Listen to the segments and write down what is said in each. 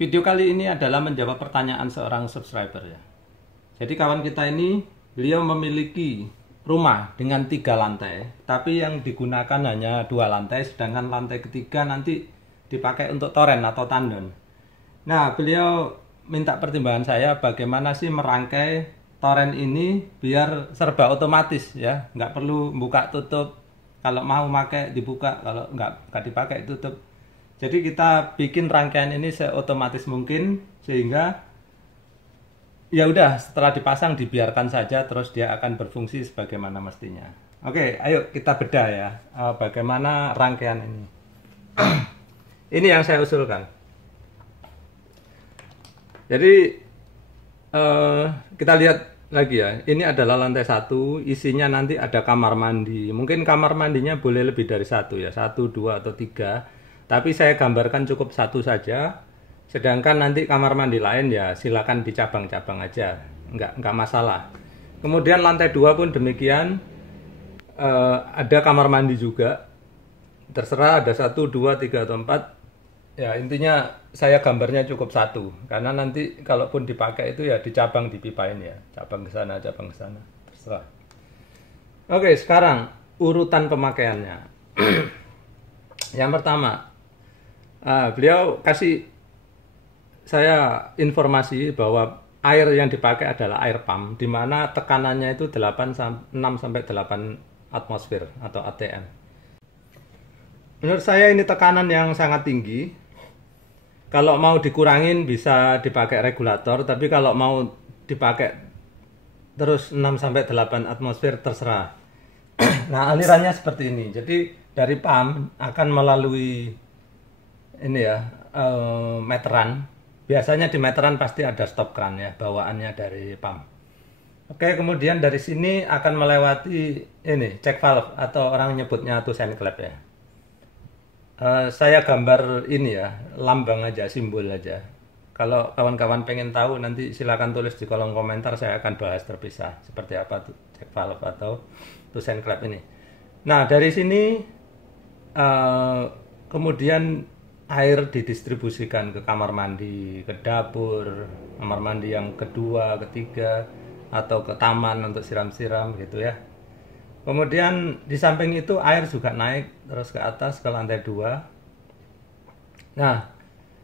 Video kali ini adalah menjawab pertanyaan seorang subscriber ya. Jadi kawan kita ini, beliau memiliki rumah dengan 3 lantai, tapi yang digunakan hanya 2 lantai, sedangkan lantai ketiga nanti dipakai untuk toren atau tandon. Nah, beliau minta pertimbangan saya bagaimana sih merangkai toren ini biar serba otomatis ya, nggak perlu buka tutup, kalau mau pakai dibuka, kalau nggak dipakai tutup. Jadi kita bikin rangkaian ini seotomatis mungkin, sehingga ya udah setelah dipasang dibiarkan saja terus dia akan berfungsi sebagaimana mestinya. Oke, ayo kita bedah ya bagaimana rangkaian ini. Ini yang saya usulkan. Jadi kita lihat lagi ya. Ini adalah lantai 1, isinya nanti ada kamar mandi. Mungkin kamar mandinya boleh lebih dari 1 ya, 1, 2 atau 3. Tapi saya gambarkan cukup 1 saja. Sedangkan nanti kamar mandi lain ya silakan dicabang-cabang aja, nggak masalah. Kemudian lantai 2 pun demikian, ada kamar mandi juga. Terserah ada 1, 2, 3 atau 4. Ya intinya saya gambarnya cukup 1, karena nanti kalaupun dipakai itu ya dicabang, dipipain ya, cabang ke sana, cabang ke sana, terserah. Oke, sekarang urutan pemakaiannya. Yang pertama, beliau kasih saya informasi bahwa air yang dipakai adalah air pump, di mana tekanannya itu 6-8 atmosfer atau ATM. Menurut saya ini tekanan yang sangat tinggi. Kalau mau dikurangin bisa dipakai regulator, tapi kalau mau dipakai terus 6-8 atmosfer terserah. Nah, alirannya seperti ini. Jadi dari pump akan melalui ini ya, meteran. Biasanya di meteran pasti ada stop kran ya, bawaannya dari pump. Oke, kemudian dari sini akan melewati ini check valve atau orang nyebutnya Tusen klep ya. Saya gambar ini ya, lambang aja, simbol aja. Kalau kawan-kawan pengen tahu nanti silakan tulis di kolom komentar, saya akan bahas terpisah seperti apa tuh check valve atau Tusen klep ini. Nah, dari sini kemudian air didistribusikan ke kamar mandi, ke dapur, kamar mandi yang kedua, ketiga, atau ke taman untuk siram-siram gitu ya. Kemudian di samping itu air juga naik terus ke atas ke lantai 2. Nah,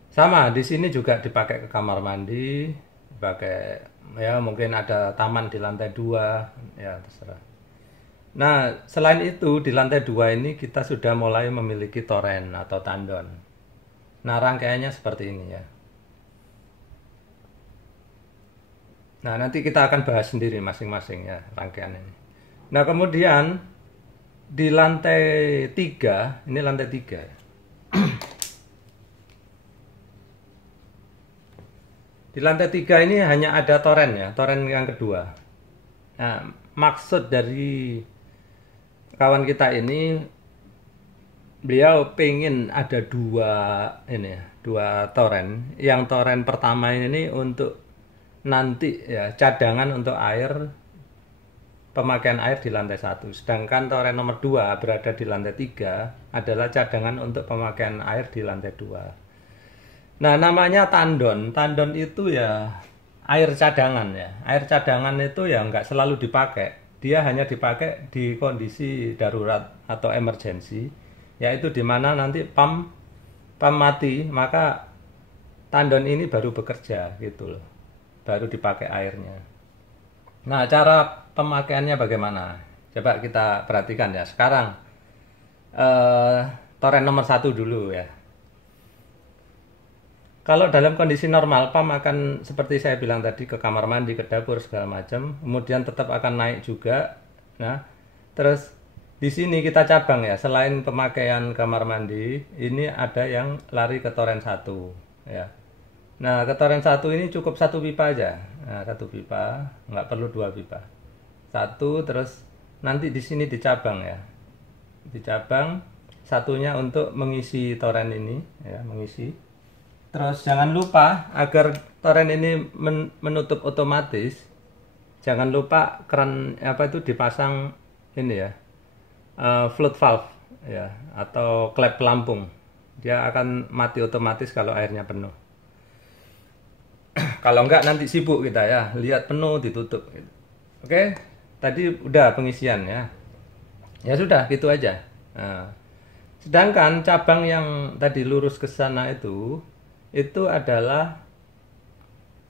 sama di sini juga dipakai ke kamar mandi, dipakai ya mungkin ada taman di lantai 2 ya terserah. Nah, selain itu di lantai 2 ini kita sudah mulai memiliki toren atau tandon. Nah, rangkaiannya seperti ini ya. Nah, nanti kita akan bahas sendiri masing-masing ya rangkaian ini. Nah, kemudian di lantai 3, ini lantai 3 ya. Di lantai 3 ini hanya ada toren ya, toren yang kedua. Nah, maksud dari kawan kita ini, beliau pengen ada 2 ini ya, 2 toren. Yang toren pertama ini untuk nanti ya cadangan untuk air, pemakaian air di lantai 1. Sedangkan toren nomor 2 berada di lantai 3 adalah cadangan untuk pemakaian air di lantai 2. Nah, namanya tandon. Tandon itu ya air cadangan ya. Air cadangan itu ya nggak selalu dipakai. Dia hanya dipakai di kondisi darurat atau emergency, yaitu di mana nanti pump mati, maka tandon ini baru bekerja gitu loh. Baru dipakai airnya. Nah, cara pemakaiannya bagaimana? Coba kita perhatikan ya. Sekarang toren nomor 1 dulu ya. Kalau dalam kondisi normal, pump akan seperti saya bilang tadi ke kamar mandi, ke dapur segala macam. Kemudian tetap akan naik juga. Nah, terus di sini kita cabang ya. Selain pemakaian kamar mandi, ini ada yang lari ke toren 1 ya. Nah, ke toren 1 ini cukup 1 pipa aja. Nah, 1 pipa, nggak perlu 2 pipa. 1, terus nanti di sini dicabang ya. Dicabang, satunya untuk mengisi toren ini ya, mengisi. Terus jangan lupa agar toren ini menutup otomatis, jangan lupa keran apa itu dipasang ini ya, float valve ya, atau klep pelampung. Dia akan mati otomatis kalau airnya penuh. Kalau enggak nanti sibuk kita ya, lihat penuh ditutup gitu. Oke, tadi udah pengisian ya. Ya sudah, gitu aja. Nah, sedangkan cabang yang tadi lurus ke sana itu adalah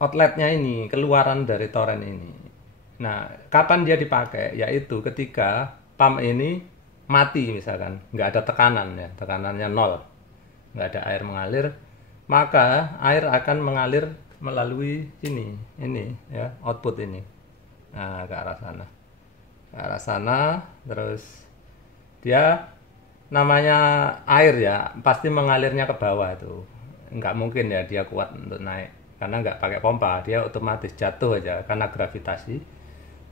outletnya ini, keluaran dari toren ini. Nah, kapan dia dipakai? Yaitu ketika pump ini mati misalkan, nggak ada tekanan ya, tekanannya nol, nggak ada air mengalir, maka air akan mengalir melalui ini ya, output ini. Nah, ke arah sana, terus dia namanya air ya, pasti mengalirnya ke bawah itu. Nggak mungkin ya dia kuat untuk naik, karena nggak pakai pompa, dia otomatis jatuh aja karena gravitasi.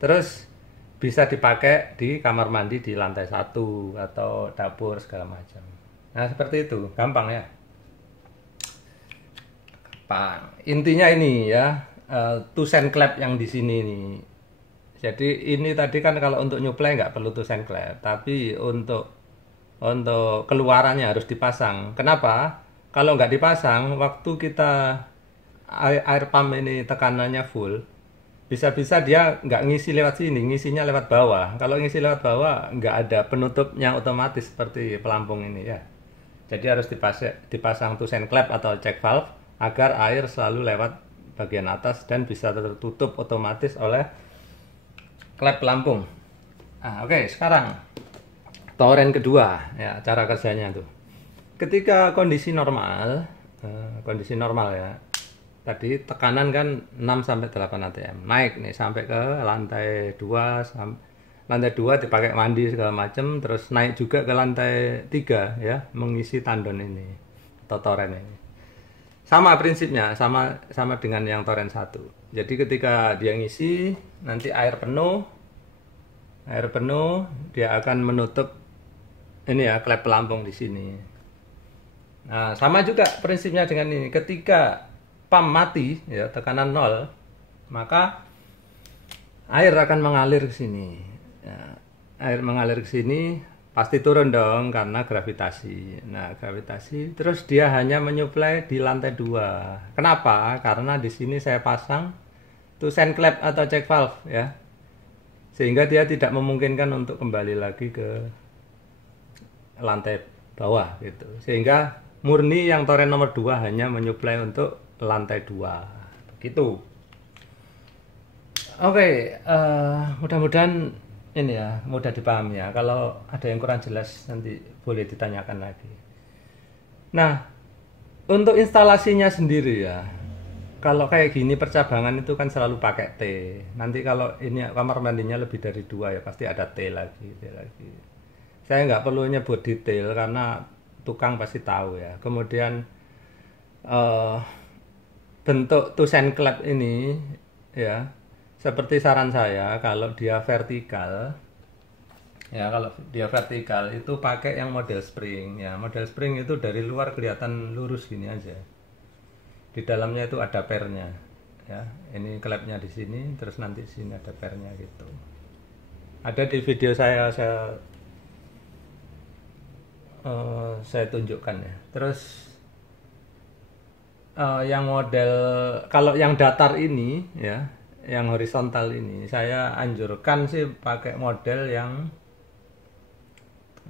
Terus bisa dipakai di kamar mandi di lantai 1 atau dapur segala macam. Nah seperti itu, gampang ya. Gampang. Intinya ini ya, tusen klep yang di sini nih. Jadi ini tadi kan kalau untuk nyuplai nggak perlu tusen klep, tapi untuk keluarannya harus dipasang. Kenapa? Kalau nggak dipasang, waktu kita air pump ini tekanannya full, bisa-bisa dia nggak ngisi lewat sini, ngisinya lewat bawah. Kalau ngisi lewat bawah, nggak ada penutupnya otomatis seperti pelampung ini ya. Jadi harus dipasang tusen klep atau check valve agar air selalu lewat bagian atas dan bisa tertutup otomatis oleh klep pelampung. Nah, oke, sekarang toren kedua ya, cara kerjanya tuh. Ketika kondisi normal ya. Tadi tekanan kan 6 sampai 8 atm. Naik nih sampai ke lantai 2, lantai 2 dipakai mandi segala macam, terus naik juga ke lantai 3 ya, mengisi tandon ini atau toren ini. Sama prinsipnya, sama dengan yang toren 1. Jadi ketika dia ngisi, nanti air penuh, dia akan menutup ini ya, klep pelampung di sini. Nah, sama juga prinsipnya dengan ini. Ketika pump mati ya, tekanan 0, maka air akan mengalir ke sini. Ya, air mengalir ke sini pasti turun dong karena gravitasi. Nah, gravitasi terus dia hanya menyuplai di lantai 2. Kenapa? Karena di sini saya pasang tusen klep atau check valve ya. Sehingga dia tidak memungkinkan untuk kembali lagi ke lantai bawah gitu. Sehingga murni yang toren nomor 2 hanya menyuplai untuk lantai 2 gitu. Oke, mudah-mudahan ini ya mudah dipahami ya. Kalau ada yang kurang jelas nanti boleh ditanyakan lagi. Nah, untuk instalasinya sendiri ya, kalau kayak gini percabangan itu kan selalu pakai T. Nanti kalau ini kamar mandinya lebih dari 2 ya pasti ada T lagi. Saya nggak perlu nyebut detail karena tukang pasti tahu ya. Kemudian bentuk tusen klep ini ya, seperti saran saya, kalau dia vertikal itu pakai yang model spring ya. Model spring itu dari luar kelihatan lurus gini aja, di dalamnya itu ada pernya ya. Ini klepnya di sini, terus nanti di sini ada pernya gitu. Ada di video saya tunjukkan ya. Terus yang model, kalau yang datar ini ya, yang horizontal ini saya anjurkan sih pakai model yang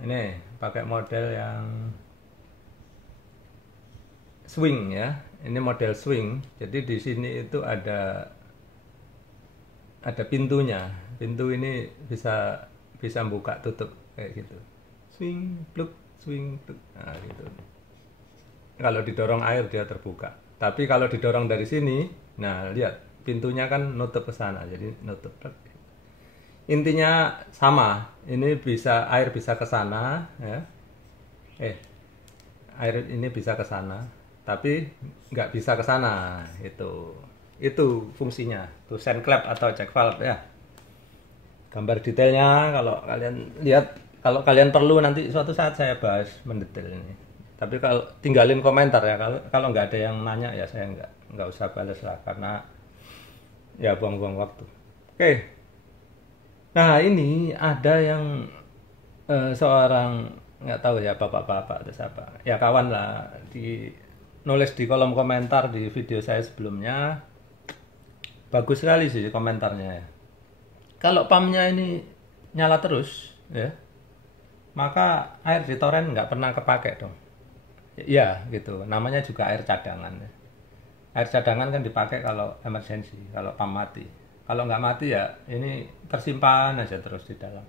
ini, pakai model yang swing ya. Ini model swing. Jadi di sini itu ada pintunya. Pintu ini bisa buka tutup kayak gitu. Swing, pluk, swing, pluk. Nah, gitu. Kalau didorong air dia terbuka. Tapi kalau didorong dari sini, nah lihat pintunya kan nutup ke sana, jadi nutup. Intinya sama. Ini air bisa ke sana ya. Air ini bisa ke sana, tapi nggak bisa ke sana. Itu fungsinya. Tusen klep atau check valve ya. Gambar detailnya kalau kalian lihat, kalau kalian perlu nanti suatu saat saya bahas mendetail ini. Tapi kalau tinggalin komentar ya, kalau nggak ada yang nanya ya saya nggak usah balas lah, karena ya buang-buang waktu. Oke. Nah ini ada yang seorang, nggak tahu ya, bapak-bapak atau siapa ya, kawan lah, nulis di kolom komentar di video saya sebelumnya, bagus sekali sih komentarnya ya. Kalau pumpnya ini nyala terus ya, maka air di toren nggak pernah kepake dong. Ya gitu, namanya juga air cadangan ya. Air cadangan kan dipakai kalau emergensi, kalau pump mati. Kalau nggak mati ya ini tersimpan aja terus di dalam.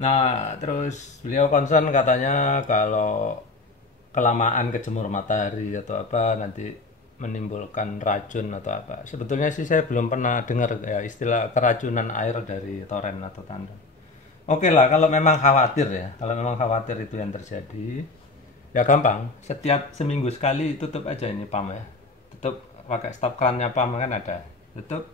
Nah, terus beliau concern katanya kalau kelamaan kejemur matahari atau apa nanti menimbulkan racun atau apa. Sebetulnya sih saya belum pernah dengar ya istilah keracunan air dari toren atau tandon. Oke lah, kalau memang khawatir ya, kalau memang khawatir itu yang terjadi, ya gampang. Setiap seminggu sekali tutup aja ini pump ya. Tutup pakai stop kerannya pump kan ada. Tutup.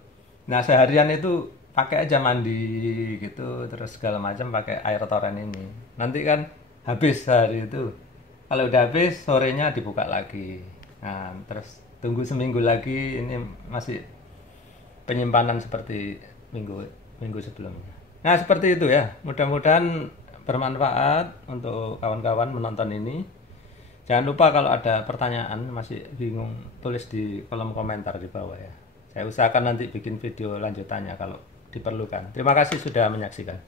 Nah seharian itu pakai aja mandi gitu, terus segala macam pakai air toren ini. Nanti kan habis hari itu. Kalau udah habis sorenya dibuka lagi. Nah terus tunggu seminggu lagi ini masih penyimpanan seperti minggu minggu sebelumnya. Nah seperti itu ya. Mudah-mudahan bermanfaat untuk kawan-kawan menonton ini. Jangan lupa kalau ada pertanyaan masih bingung tulis di kolom komentar di bawah ya. Saya usahakan nanti bikin video lanjutannya kalau diperlukan. Terima kasih sudah menyaksikan.